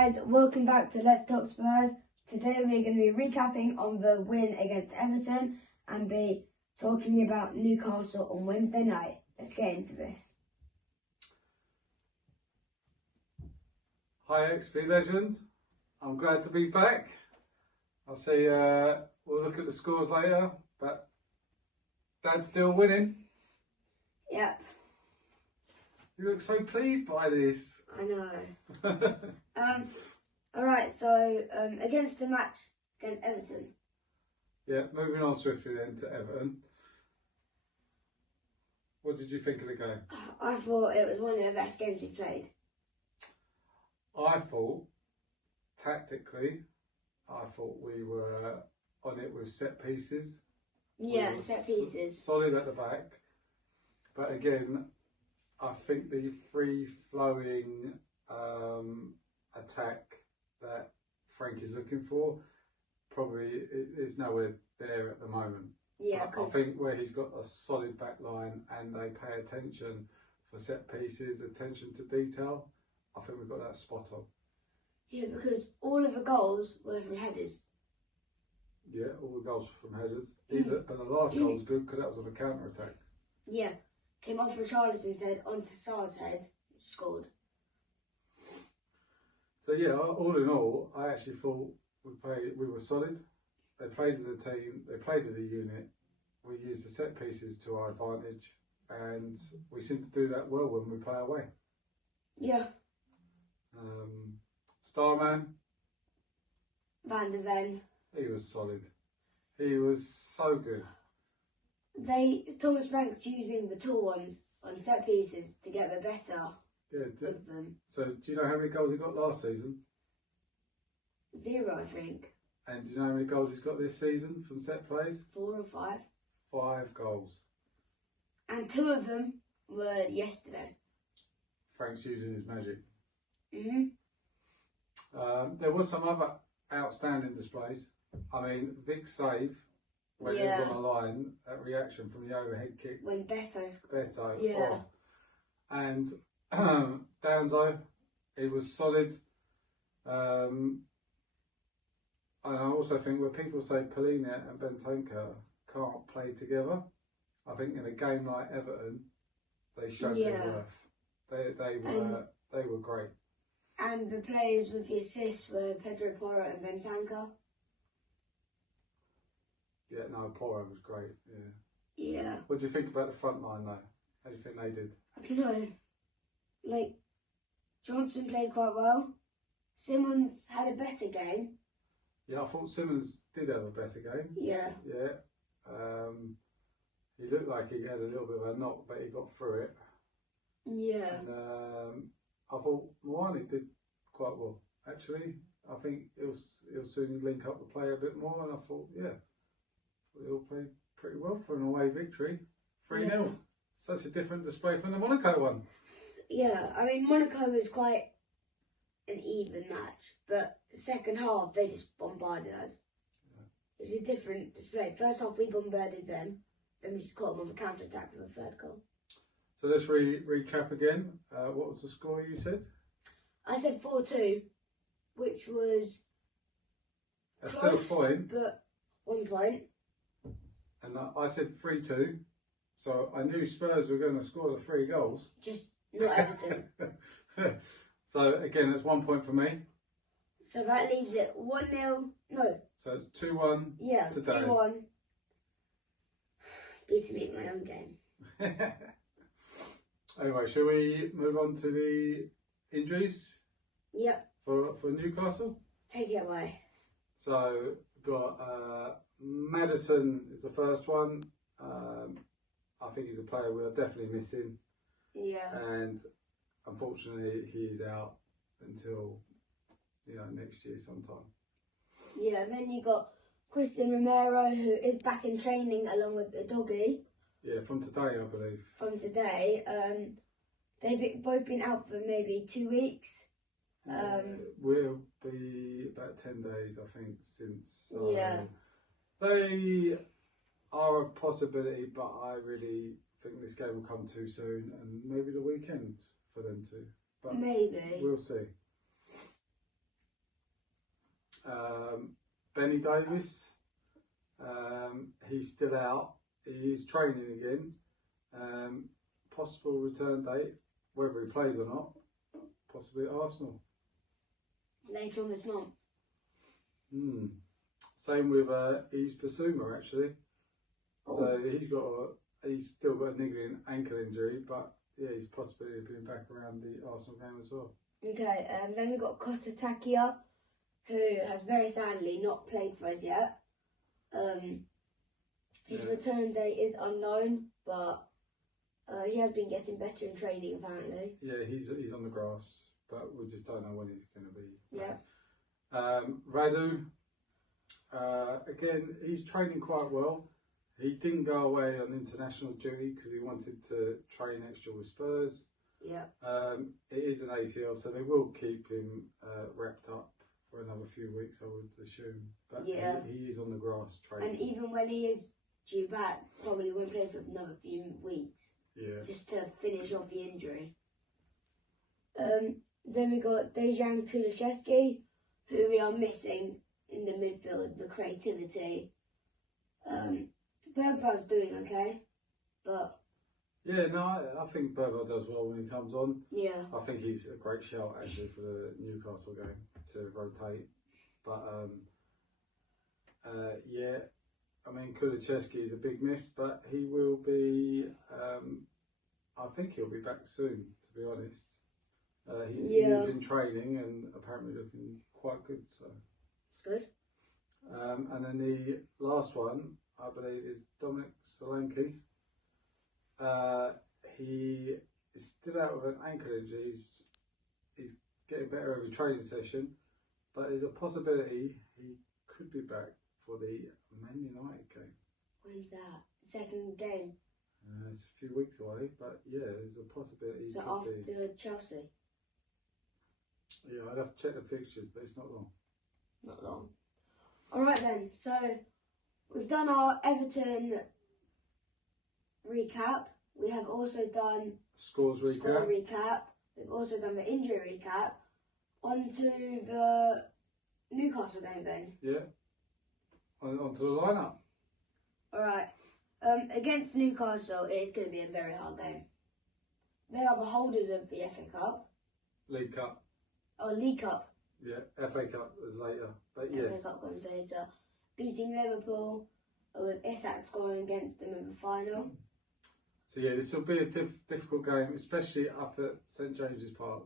guys, welcome back to Let's Talk Spurs. Today we're going to be recapping on the win against Everton and be talking about Newcastle on Wednesday night. Let's get into this. Hi XP Legend, I'm glad to be back. I'll say we'll look at the scores later, but Dad's still winning. Yep. You look so pleased by this. I know. Alright, so against the match against Everton. Yeah, moving on swiftly then to Everton. What did you think of the game? I thought it was one of the best games we played. I thought, tactically, we were on it with set pieces. Yeah, set pieces. Solid at the back. But again, I think the free-flowing attack that Frank is looking for probably is nowhere there at the moment. Yeah, I think where he's got a solid back line and they pay attention for set pieces, attention to detail, I think we've got that spot on. Yeah, because all of the goals were from headers. Yeah, all the goals were from headers. But the last goal was good because that was on a counter-attack. Yeah, came off Richarlison's head onto Sarr's head, scored. So yeah, all in all, I actually thought we were solid. They played as a team, they played as a unit. We used the set pieces to our advantage, and we seem to do that well when we play away. Yeah. Starman. Van der Ven. He was solid. He was so good. Thomas Frank's using the tall ones on set pieces to get the better of them. So do you know how many goals he got last season? 0, I think. And do you know how many goals he's got this season from set plays? 4 or 5. 5 goals. And 2 of them were yesterday. Frank's using his magic. Mm-hmm. There was some other outstanding displays. I mean, Vic's save when he was on the line, that reaction from the overhead kick. When Beto's. Beto. Yeah. Oh. And Danzo, he was solid. And I also think where people say Polina and Bentancourt can't play together, I think in a game like Everton, they showed their worth. They were great. And the players with the assists were Pedro Porro and Bentancourt. Yeah, no, Porro was great. Yeah. Yeah. What do you think about the front line though? How do you think they did? I don't know. Like, Johnson played quite well. Simmons had a better game. Yeah, I thought Simmons did have a better game. Yeah. Yeah. He looked like he had a little bit of a knock, but he got through it. Yeah. And I thought Moani did quite well. Actually, I think he'll soon link up the play a bit more. And I thought, yeah, he'll play pretty well for an away victory. 3-0. Yeah. Such a different display from the Monaco one. Yeah, I mean, Monaco was quite an even match, but the second half they just bombarded us. Yeah. It was a different display. First half we bombarded them, then we just caught them on the counter attack for the third goal. So let's recap again. What was the score you said? I said 4-2, which was close, still a point, but 1 point. And I said 3-2, so I knew Spurs were going to score the 3 goals. Just not Everton. So again, that's 1 point for me. So that leaves it 1-0. No. So it's 2-1. Yeah, today. 2-1. Beating me at my own game. Anyway, shall we move on to the injuries? Yep. For Newcastle? Take it away. So we've got Maddison is the first one. I think he's a player we are definitely missing. Yeah. And unfortunately, he's out until next year sometime. Yeah. And then you got Christian Romero, who is back in training along with the doggy. Yeah, from today, I believe. From today. They've both been out for maybe 2 weeks. We'll be about 10 days, I think, since. Yeah. They are a possibility, but I really think this game will come too soon, and maybe the weekend for them to. But maybe. we'll see. Benny Davis, he's still out. He is training again. Possible return date, whether he plays or not, possibly at Arsenal. Later on this month. Same with Yves Bissouma actually. Oh. So he's still got a niggling ankle injury, but yeah, he's possibly been back around the Arsenal game as well. Okay, then we've got Kota Takia, who has very sadly not played for us yet. His return date is unknown, but he has been getting better in training apparently. Yeah, he's on the grass, but we just don't know when he's going to be. Yeah. Radu, again, he's training quite well. He didn't go away on international duty because he wanted to train extra with Spurs. Yeah. It is an ACL, so they will keep him wrapped up for another few weeks, I would assume. But yeah, he is on the grass training. And even when he is due back, probably won't play for another few weeks. Yeah. Just to finish off the injury. Then we got Dejan Kulusevski, who we are missing in the midfield, the creativity. Bergvall's doing okay, but yeah, no, I think Bergvall does well when he comes on. Yeah, I think he's a great shout actually for the Newcastle game to rotate. But yeah, I mean Kulusevski is a big miss, but he will be. I think he'll be back soon. To be honest, he is in training and apparently looking quite good. So it's good. And then the last one, I believe, is Dominic Solanke. He is still out with an ankle injury. He's getting better every training session, but there's a possibility he could be back for the Man United game. When's that? Second game? It's a few weeks away, but yeah, there's a possibility. So after Chelsea? Yeah, I'd have to check the fixtures, but it's not long. Not long. Alright then, so we've done our Everton recap. We have also done scores recap. Score recap. We've also done the injury recap. On to the Newcastle game then. Yeah. On to the lineup. Alright. Against Newcastle, it is going to be a very hard game. They are the holders of the FA Cup. League Cup. Oh, League Cup. Yeah, FA Cup is later. But yes. FA Cup comes later. Beating Liverpool with Isak scoring against them in the final. So yeah, this will be a difficult game, especially up at St James's Park.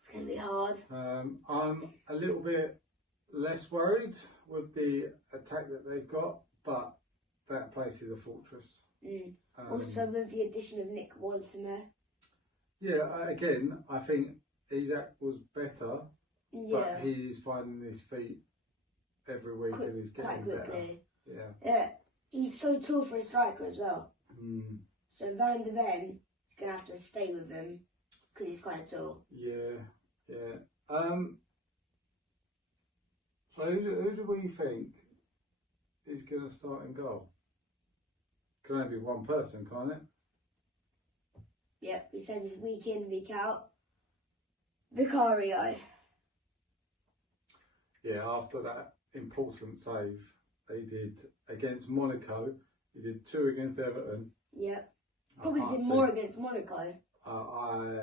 It's going to be hard. I'm a little bit less worried with the attack that they've got, but that place is a fortress. Also with the addition of Nick Walton there. Yeah, again, I think Isak was better, but he's finding his feet every week and he's getting better. Yeah, he's so tall for a striker as well. So Van de Ven is going to have to stay with him because he's quite tall. Yeah. So who do we think is going to start in goal? Can only be one person, can't it? Yep, we said this week in, week out. Vicario. Yeah, after that important save they did against Monaco, he did 2 against Everton. Yep. Probably did more against Monaco. I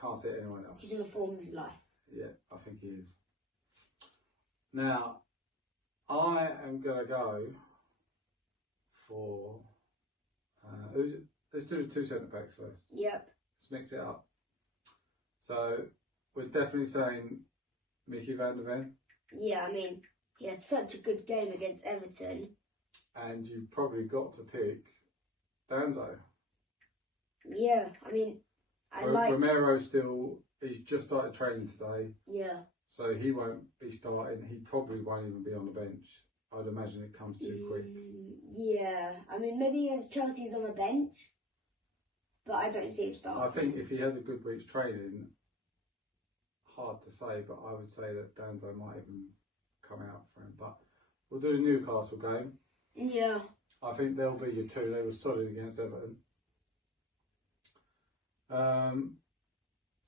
can't see anyone else. He's in the form of his life. Yeah, I think he is. Now, I am going to go for... let's do the 2 centre-backs first. Yep. Let's mix it up. So, we're definitely saying Mickey Van de Ven. Yeah, I mean, he had such a good game against Everton. And you've probably got to pick Danzo. Yeah, I mean, Romero he's just started training today. Yeah. So he won't be starting. He probably won't even be on the bench. I'd imagine it comes too quick. Yeah, I mean, maybe against Chelsea he's on the bench, but I don't see him starting. I think if he has a good week's training, hard to say, but I would say that Danzo might even come out for him. But we'll do the Newcastle game. Yeah. I think they'll be your 2. They were solid against Everton.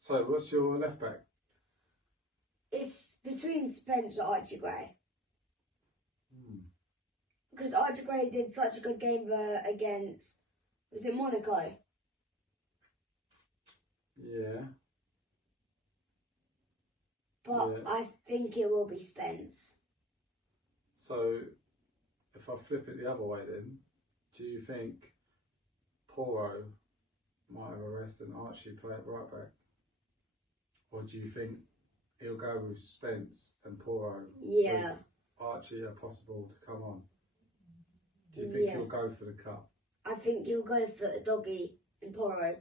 So what's your left back? It's between Spence or Archie Gray. Hmm. Because Archie Gray did such a good game against, was it Monaco? Yeah. But Yeah. I think it will be Spence. So, if I flip it the other way then, do you think Porro might have a rest and Archie play at right back? Or do you think he'll go with Spence and Porro? Yeah. With Archie are possible to come on? Do you think he'll go for the cup? I think he'll go for a Doggy and Porro.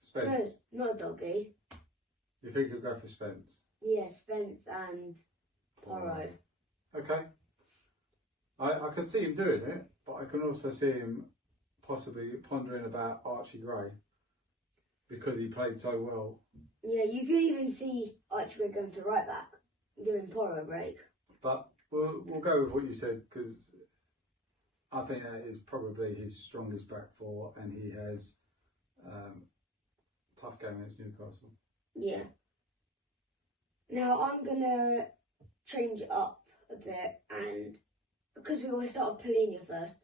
Spence? No, not a Doggy. You think he'll go for Spence? Yeah, Spence and Porro. Okay. I can see him doing it, but I can also see him possibly pondering about Archie Gray because he played so well. Yeah, you could even see Archie Gray going to right back and giving Porro a break. But we'll go with what you said because I think that is probably his strongest back four, and he has tough game against Newcastle. Yeah. Now I'm gonna change it up a bit, and because we always start with Polina first,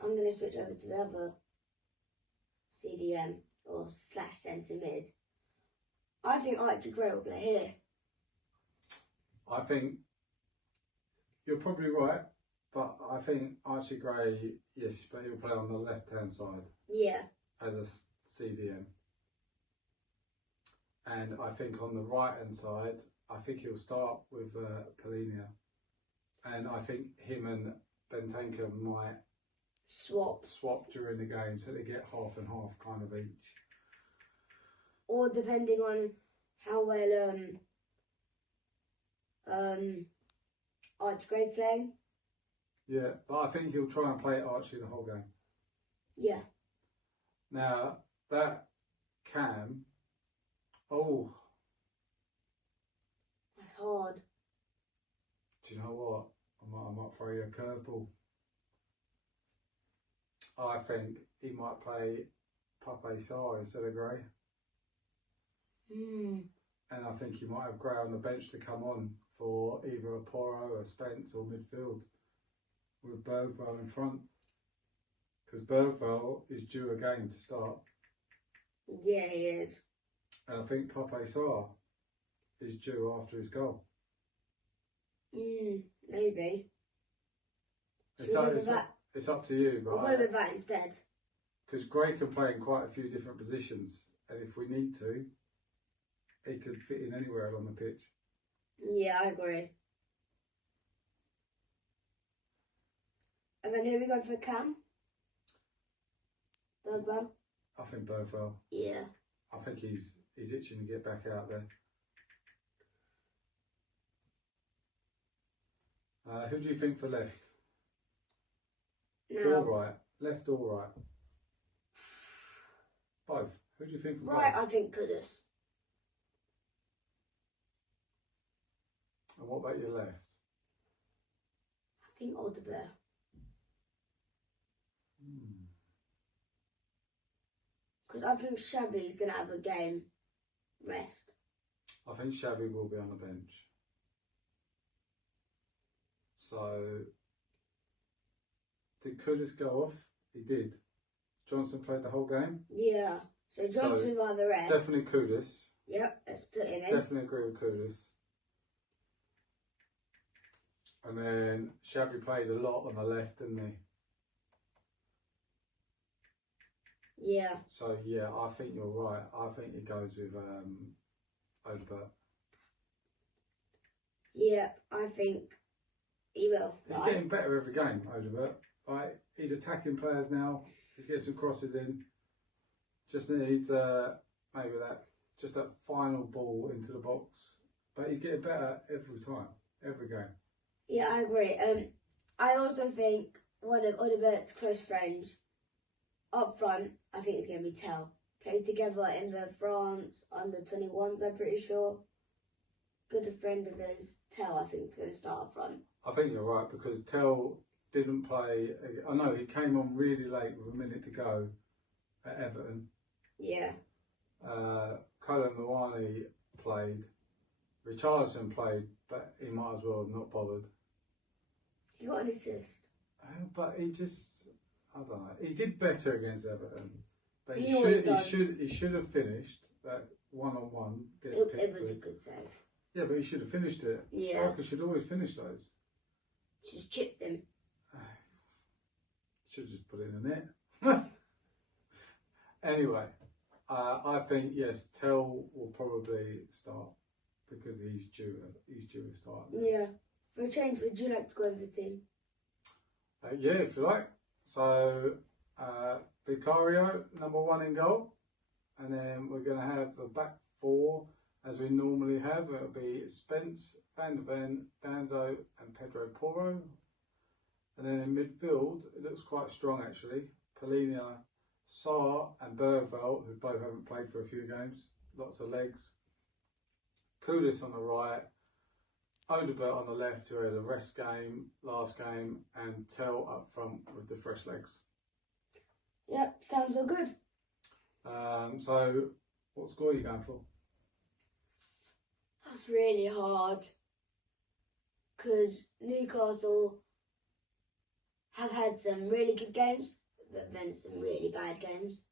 I'm gonna switch over to the other CDM or slash centre mid. I think Archie Gray will play here. I think you're probably right, but I think Archie Gray, yes, but he'll play on the left-hand side. Yeah. As a CDM. And I think on the right-hand side, I think he'll start with Polina. And I think him and Bentanker might swap during the game so they get half and half kind of each. Or depending on how well Archie Gray's playing. Yeah, but I think he'll try and play Archie the whole game. Yeah. Now, that Cam, that's hard. Do you know what? I might throw you a curveball. I think he might play Pape Sarr instead of Gray. And I think he might have Gray on the bench to come on for either a Porro, a Spence or midfield with Bergvall in front. Because Bergvall is due a game to start. Yeah, he is. And I think Pape Sarr is due after his goal. Maybe. It's up to you. But I'll go with that instead. Because Gray can play in quite a few different positions. And if we need to, he could fit in anywhere along the pitch. Yeah, I agree. And then who are we going for Cam? Bergvall? I think Bergvall. Yeah. I think he's itching to get back out there. Who do you think for left? No. Or right? Left or right? Both. Who do you think for right? both? I think Kudus. And what about your left? I think Audebert. Because I think Xavi's going to have a game rest. I think Xavi will be on the bench. So, did Kudus go off? He did. Johnson played the whole game? Yeah. So Johnson will have a rest. Definitely Kudus. Yep, let's put him in. Definitely agree with Kudus. And then Xavi played a lot on the left, didn't he? Yeah. So yeah, I think you're right. I think he goes with Audebert. Yeah, I think he will. He's getting better every game, Audebert. Right, he's attacking players now. He's getting some crosses in. Just needs maybe that final ball into the box. But he's getting better every time, every game. Yeah, I agree. I also think one of Audebert's close friends up front, I think it's going to be Tell. Played together in the France under-21s, I'm pretty sure. Good friend of his, Tell, I think, is going to start up front. I think you're right, because Tell didn't play. I know he came on really late with a minute to go at Everton. Yeah. Colin Mawani played, Richarlison played, but he might as well have not bothered. He got an assist. But he just, I don't know. He did better against Everton. But He always does. he should have finished that 1-on-1. It was a good save. Yeah, but he should have finished it. Yeah. Striker should always finish those. Just chipped him. Should have just put it in the net. Anyway, I think yes, Tell will probably start because he's due a start. Yeah. For a change, would you like to go over the team? Yeah, if you like. So Vicario, number 1 in goal, and then we're going to have a back 4 as we normally have. It'll be Spence, Van der Ven, Danzo, and Pedro Porro. And then in midfield, it looks quite strong actually. Polina, Sarr and Bergveld, who both haven't played for a few games. Lots of legs. Kudus on the right. Odebert on the left, who had a rest game last game. And Tell up front with the fresh legs. Yep, sounds all good. So, what score are you going for? That's really hard. Because Newcastle have had some really good games, but then some really bad games.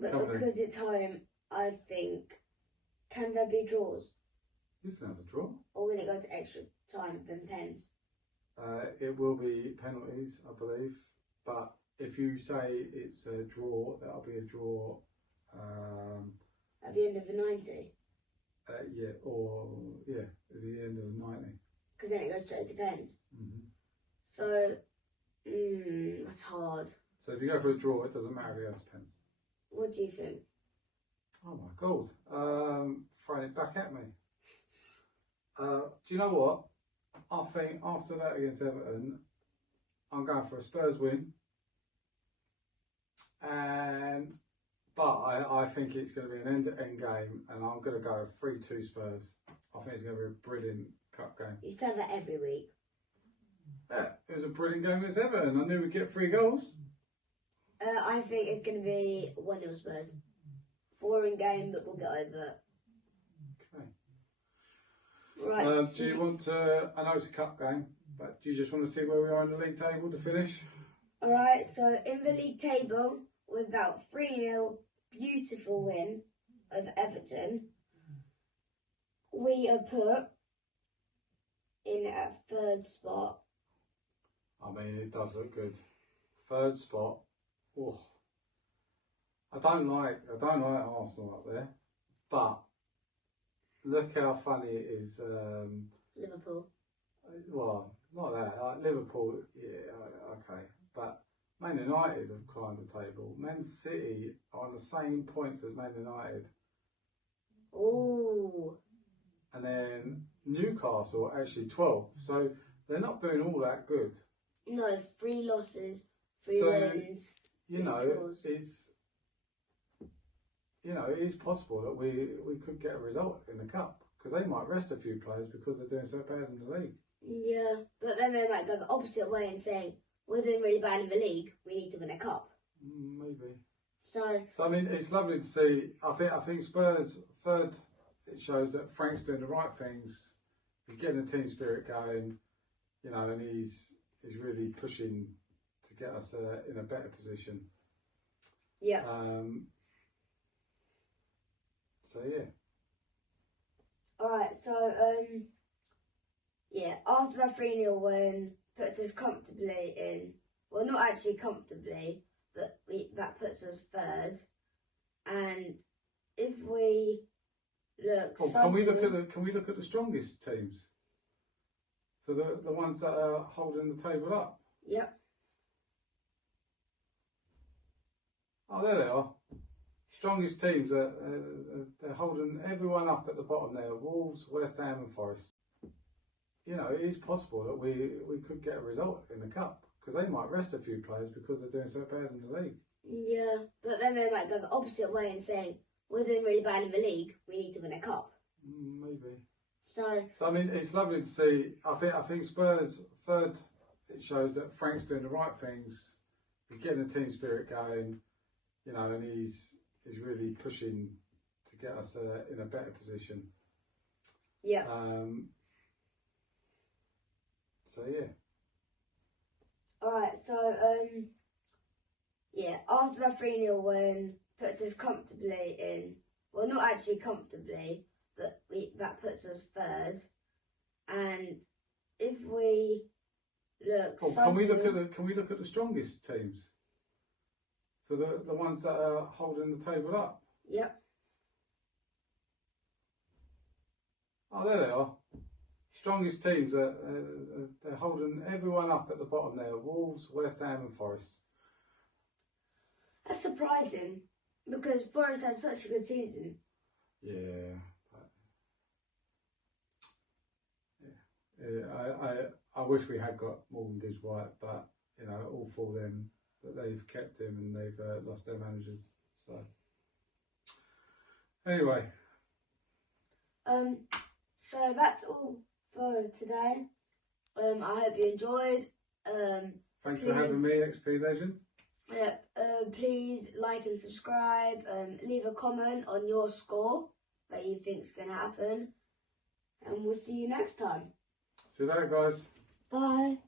But because it's home, I think, can there be draws? You can have a draw. Or will it go to extra time then pens? It will be penalties, I believe. But if you say it's a draw, that'll be a draw. At the end of the 90? At the end of the 90. Because then it goes straight to pens. So, that's hard. So if you go for a draw, it doesn't matter if you have pens. What do you think? Oh my God. Throwing it back at me. Do you know what? I think after that against Everton, I'm going for a Spurs win. But I think it's going to be an end-to-end game, and I'm going to go 3-2 Spurs. I think it's going to be a brilliant cup game. You say that every week. Yeah, it was a brilliant game against Everton. I knew we'd get 3 goals. I think it's going to be 1-0 Spurs. Boring game, but we'll get over it. Okay. Right. Do you want to? I know it's a cup game, but do you just want to see where we are in the league table to finish? Alright, so in the league table, with that 3-0 beautiful win of Everton, we are put in a 3rd spot. I mean, it does look good. 3rd spot. Oh, I don't like Arsenal up there, but look how funny it is. Liverpool. Well, not that. Like Liverpool, yeah, okay, but Man United have climbed the table. Man City are on the same points as Man United. Oh. And then Newcastle actually 12. So they're not doing all that good. No, 3 losses, 3 wins. It is possible that we could get a result in the cup because they might rest a few players because they're doing so bad in the league. Yeah, but then they might go the opposite way and say, we're doing really bad in the league, we need to win a cup. Maybe. So I mean, it's lovely to see. I think Spurs 3rd. It shows that Frank's doing the right things. He's getting the team spirit going, and he's really pushing to get us in a better position. Yeah. So yeah. Alright, so after that 3-0 win puts us comfortably in, well, not actually comfortably, but that puts us 3rd. And if we look, can we look at the strongest teams? So the ones that are holding the table up. Yep. Oh, there they are. Strongest teams are they're holding everyone up at the bottom there. Wolves, West Ham, and Forest. It is possible that we could get a result in the cup because they might rest a few players because they're doing so bad in the league. Yeah, but then they might go the opposite way and say, we're doing really bad in the league, we need to win a cup. Maybe. So I mean, it's lovely to see. I think Spurs 3rd. It shows that Frank's doing the right things. He's getting the team spirit going, and he's really pushing to get us in a better position. Yeah. So yeah. Alright, so yeah, after that 3-0 win puts us comfortably in, well, not actually comfortably, but that puts us third. And if we look, can we look at the strongest teams? So the ones that are holding the table up. Yep. Oh, there they are. Strongest teams. They're holding everyone up at the bottom there. Wolves, West Ham and Forest. That's surprising because Forest had such a good season. Yeah. I wish we had got Morgan Gibbs White, but you know, all for them that they've kept him and they've lost their managers. So anyway, so that's all for today. I hope you enjoyed. Thanks for having me, XP Legend. Yeah. Please like and subscribe. Leave a comment on your score that you think's gonna happen, and we'll see you next time. See you later, guys. Bye.